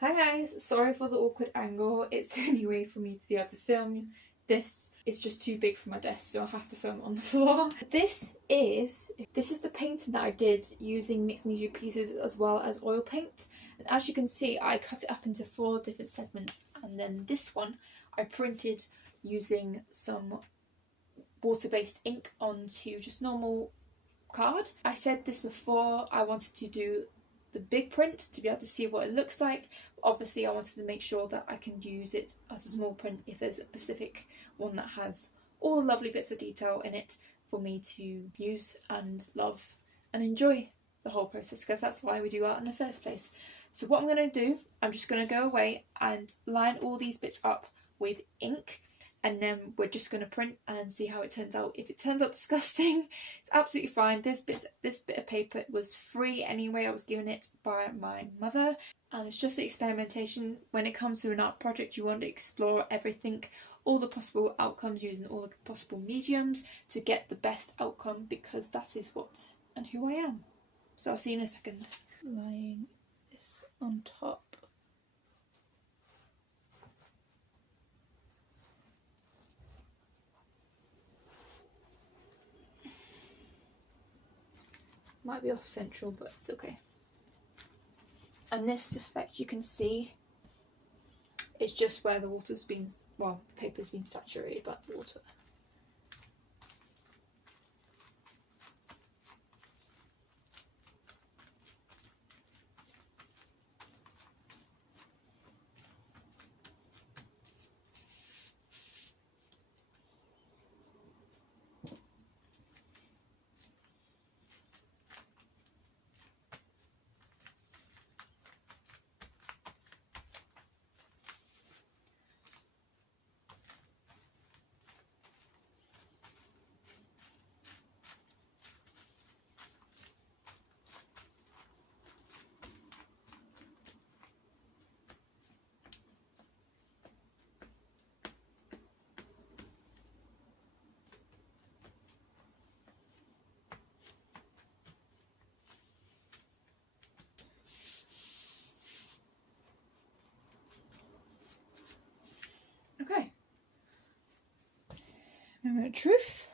Hi guys, sorry for the awkward angle. It's the only way for me to be able to film this. It's just too big for my desk, so I'll have to film it on the floor. This is the painting that I did using mixed media pieces as well as oil paint. And as you can see, I cut it up into 4 different segments, and then this one I printed using some water-based ink onto just normal card. I said this before, I wanted to do the big print to be able to see what it looks like. Obviously I wanted to make sure that I can use it as a small print if there's a specific one that has all the lovely bits of detail in it for me to use and love and enjoy the whole process, because that's why we do art in the first place. So what I'm going to do, I'm just going to go away and line all these bits up with ink, and then we're just going to print and see how it turns out. If it turns out disgusting, it's absolutely fine. This bit of paper was free anyway. I was given it by my mother, and it's just the experimentation. When it comes to an art project, you want to explore everything, all the possible outcomes, using all the possible mediums to get the best outcome, because that is what and who I am. So I'll see you in a second. Laying this on top. Might be off central, but it's okay. And this effect, you can see, it's just where the water's been, well, the paper's been saturated by the water. Okay. Moment of truth.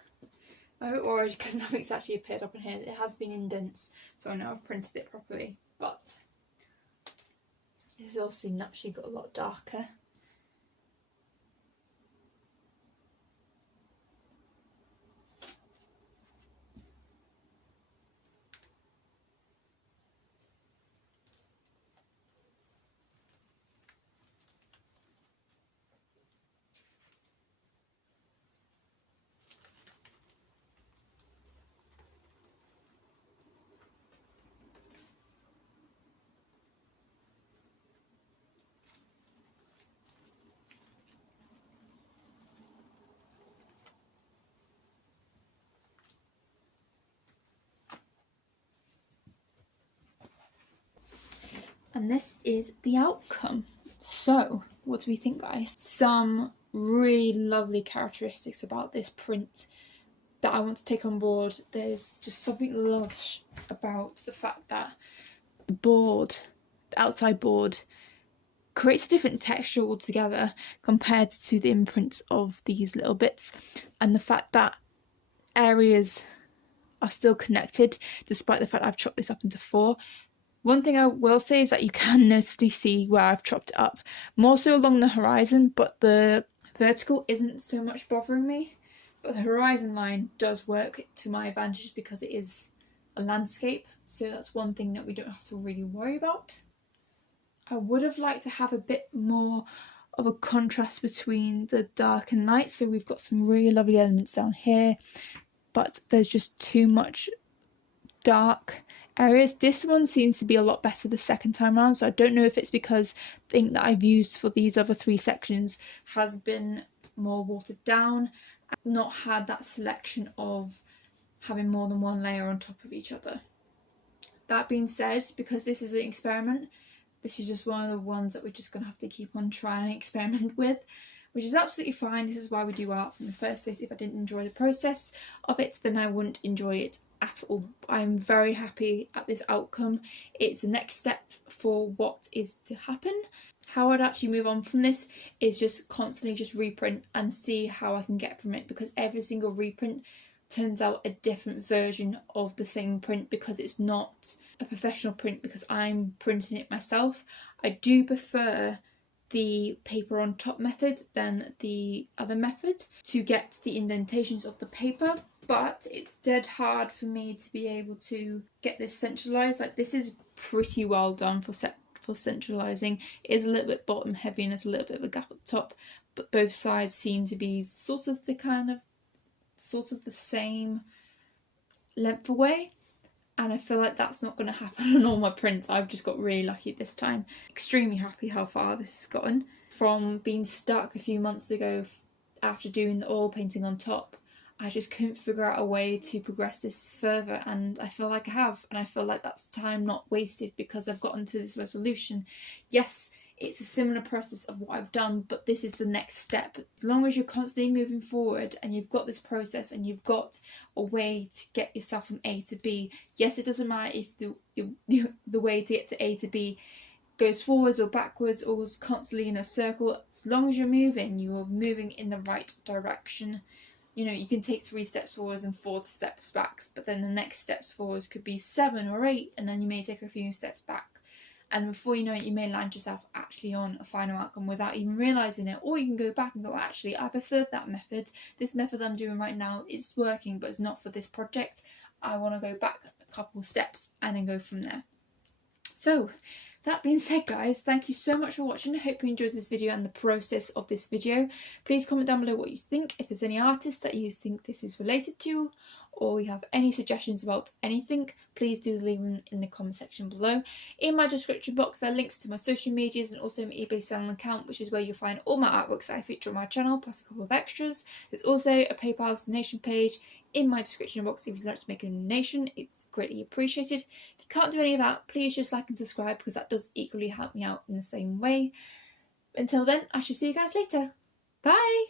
Or because nothing's actually appeared up in here. It has been indents, so I know I've printed it properly, but it's also naturally got a lot darker. And this is the outcome. So, what do we think, guys? Some really lovely characteristics about this print that I want to take on board. There's just something lush about the fact that the board, the outside board, creates a different texture altogether compared to the imprints of these little bits, and the fact that areas are still connected despite the fact I've chopped this up into 4. One thing I will say is that you can noticeably see where I've chopped it up, more so along the horizon, but the vertical isn't so much bothering me. But the horizon line does work to my advantage because it is a landscape, so that's one thing that we don't have to really worry about. I would have liked to have a bit more of a contrast between the dark and light, so we've got some really lovely elements down here, but there's just too much dark areas. This one seems to be a lot better the second time around, so I don't know if it's because the ink that I've used for these other 3 sections has been more watered down, and not had that selection of having more than one layer on top of each other. That being said, because this is an experiment, this is just one of the ones that we're just going to have to keep on trying and experiment with. which is absolutely fine. This is why we do art from the first place. If I didn't enjoy the process of it, then I wouldn't enjoy it at all. I'm very happy at this outcome. It's the next step for what is to happen. How I'd actually move on from this is just constantly just reprint and see how I can get from it, because every single reprint turns out a different version of the same print, because it's not a professional print, because I'm printing it myself. I do prefer the paper on top method than the other method to get the indentations of the paper, but it's dead hard for me to be able to get this centralized. Like, this is pretty well done for centralizing. It is a little bit bottom heavy and there's a little bit of a gap at the top, but both sides seem to be sort of the same length away, and I feel like that's not going to happen on all my prints. I've just got really lucky this time. Extremely happy how far this has gotten. From being stuck a few months ago after doing the oil painting on top, I just couldn't figure out a way to progress this further, and I feel like I have, and I feel like that's time not wasted because I've gotten to this resolution. Yes, it's a similar process of what I've done, but this is the next step. As long as you're constantly moving forward and you've got this process and you've got a way to get yourself from A to B. Yes, it doesn't matter if the way to get to A to B goes forwards or backwards or is constantly in a circle. As long as you're moving, you are moving in the right direction. You know, you can take 3 steps forwards and 4 steps back, but then the next steps forwards could be 7 or 8, and then you may take a few steps back. And before you know it, you may land yourself actually on a final outcome without even realising it. Or you can go back and go, actually, I preferred that method. This method I'm doing right now is working, but it's not for this project. I want to go back a couple steps and then go from there. So, that being said, guys, thank you so much for watching. I hope you enjoyed this video and the process of this video. Please comment down below what you think. If there's any artists that you think this is related to, or you have any suggestions about anything, please do leave them in the comment section below. In my description box, there are links to my social medias and also my eBay selling account, which is where you'll find all my artworks that I feature on my channel, plus a couple of extras. There's also a PayPal donation page in my description box if you'd like to make a donation. It's greatly appreciated. If you can't do any of that, please just like and subscribe, because that does equally help me out in the same way. Until then, I shall see you guys later. Bye!